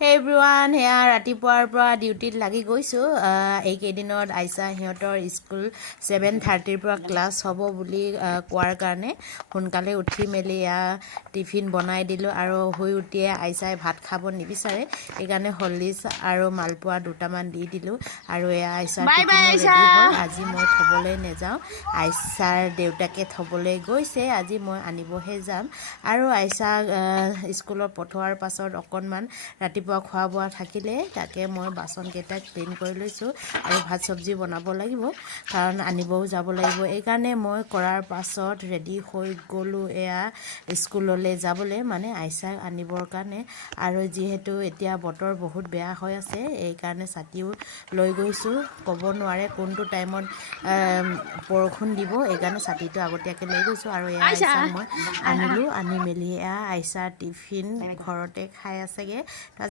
Hey everyone, here ৰাতিপুৱাৰ পৰা ডিউটিত লাগি গৈছো। এই কেইদিনত আইছা হিহঁতৰ স্কুল 7:30 পৰা ক্লাছ হ'ব বুলি কোৱাৰ কাৰণে সোনকালে উঠি মেলি টিফিন বনাই দিলো আৰু হৈ উঠিয়ে আইছাই ভাত খাব নিবিচাৰে এইকাৰণে হলিছ আৰু মালপোৱা দুটামান দি দিলো আৰু আইছাৰ টিফিন ৰেডি হ'ল। আজি মই থবলৈ নেযাওঁ, আইছাৰ দেউতাকে থবলৈ গৈছে, আজি মই আনিবহে যাম। আৰু আইছাক স্কুলত পঠোৱাৰ পাছত অকণমান ৰাতিপুৱা খোৱা বোৱা থাকিলে তাকে মই বাচনকেইটা ক্লিন কৰি লৈছোঁ আৰু ভাত চব্জি বনাব লাগিব কাৰণ আনিবও যাব লাগিব। এইকাৰণে মই কৰাৰ পাছত ৰেডি হৈ গ'লোঁ স্কুললৈ যাবলৈ, মানে আইছাক আনিবৰ কাৰণে। আৰু যিহেতু এতিয়া বতৰ বহুত বেয়া হৈ আছে এইকাৰণে ছাতিও লৈ গৈছোঁ, ক'ব নোৱাৰে কোনটো টাইমত বৰষুণ দিব, এইকাৰণে ছাতিটো আগতীয়াকৈ লৈ গৈছোঁ। আৰু আইছাক মই আনিলোঁ, আনি মেলি আইছাৰ টিফিন ঘৰতে খাই আছেগৈ।